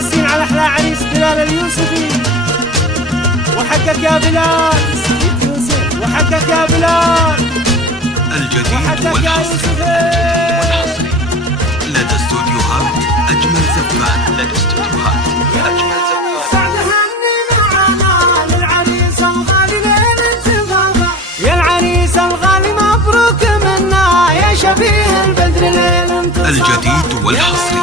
ياسين على احلى عريس بلال اليوسفي، وحقك يا بلال وحقك يا بلال الجديد والحصري لدى استوديوهات أجمل زفات. لدى استوديوهات أجمل زفات. سعد هني معانا للعريس الغالي ليل انتظاره، يا العريس الغالي مبروك منا يا شبيه البدر ليل انتصاره. الجديد والحصري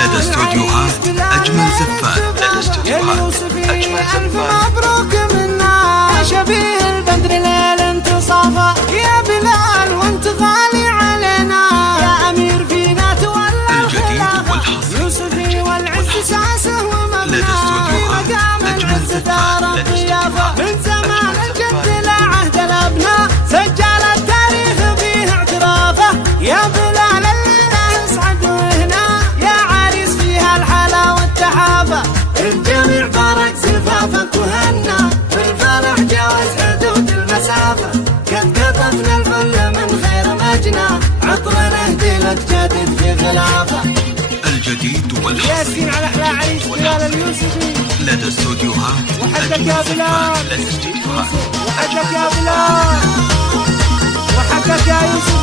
لدى استوديوهات أجمل زفات. لدى استوديوهات أجمل زفات. مبروك منا يا شبيه البدر ليل انتصافه، يا بلال وانت غالي علينا يا امير فينا تولى الخلافه، يوسفي والعز ساسه ومبناه في مقام العز دار الضيافه، من زمان الجد لعهد الابناء سجل التاريخ فيه اعترافه، يا بلال الليله اسعد وهنا يا عريس فيها الحلا والتحافه، الجميع بارك زفافك وهنا بالفرح جاوز حدود المسافه، قد قطفنا الفل من خير مجنى عطر نهدي لك جديد في خلافه. الجديد والحصري ياسين على احلى عريس بلال اليوسفي، لدى استوديوهات وحقك أجمل يا زفات. بلال لدى استوديوهات وحقك يا بلال وحقك يا يوسفي،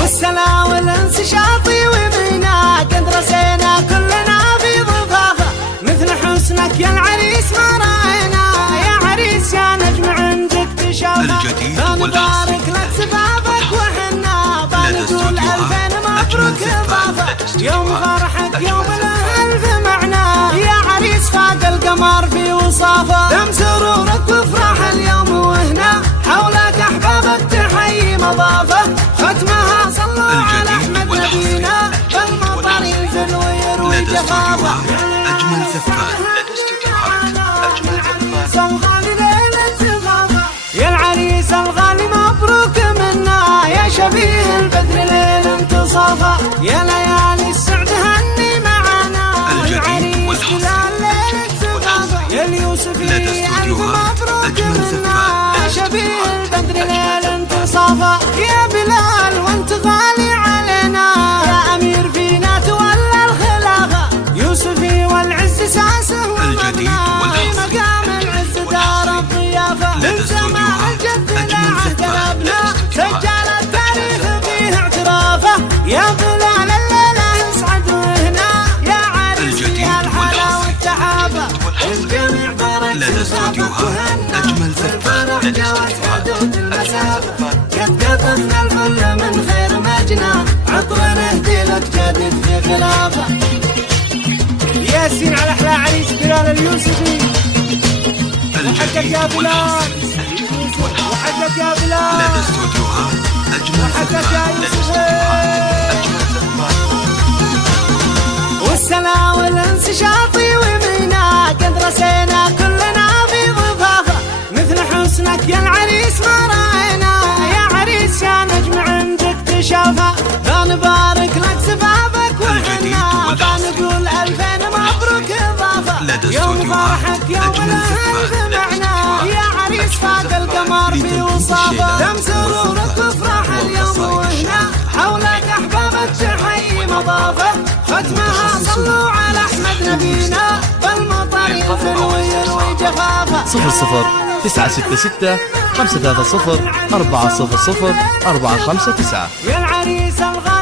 والسلا والانس شاطي ومنا قد رسينا كلنا في ضفافه، مثل حسنك يا العريس ما راينا يا عريس يا نجم عندك تشافه، الجديد بنبارك لك زفافك وحنا بنقول الفين مبروك اضافه، يوم فرحك يوم له الف معنى يا عريس فاق القمر في وصافه، دم سرورك وافراح اليوم وهنا حولك احبابك تحيي مضافه، ختمها صلوا على احمد نبينا بالمطر ينزل ويروي جفافه، أجمل زفات. لدى استوديوهات أجمل زفات. الغالي ليل انتظاره، يا العريس الغالي مبروك منا يا شبيه البدر ليل انتصافه، يا ليالي السعد هني معانا الجديد والحصري يا اليوسفي لدى استوديوهات أجمل زفات. يا شبيه البدر ليل انتصافه، يا بلال وانت غالي علينا يا امير فينا تولى الخلافه، يوسفي والعز ساسه الجديد والحصري مقام العز دار الضيافه، لدى من زمان الجد أجمل لعهد زفات. الابناء سجل التاريخ فيه اعترافه، يا بلال الليله اسعد وهنا يا عريس فيها الحلا والتحافه، الجميع بارك لدى استوديوهات أجمل زفات. لدى استوديوهات أجمل زفات. قد قطفنا الفل من خير مجنى عطر نهدي لك جديد في خلافه. ياسين على احلى عريس بلال اليوسفي، وحقك يا بلال وحقك يا بلال لدى استوديوهات أجمل وحقك يا زفات. لدى يوسف، استوديوهات أجمل زفات. والسلا والانس شاطي ومنا قد رسينا كلنا في ضفافه، مثل حسنك يا العريس ما راينا يا عريس يا نجم عندك تشافه، بنبارك لك زفافك وحنا بنقول الفين مبروك اضافه، يوم فرحك يوم له الف معنى يا عريس فاق القمر في وصافه، دم سرورك وافراح اليوم وهنا حولك احبابك تحيي مضافه، ختمها صلوا على احمد نبينا بالمطر ينزل ويروي جفافه. 00-966-530-400-459. يا العريس الغالي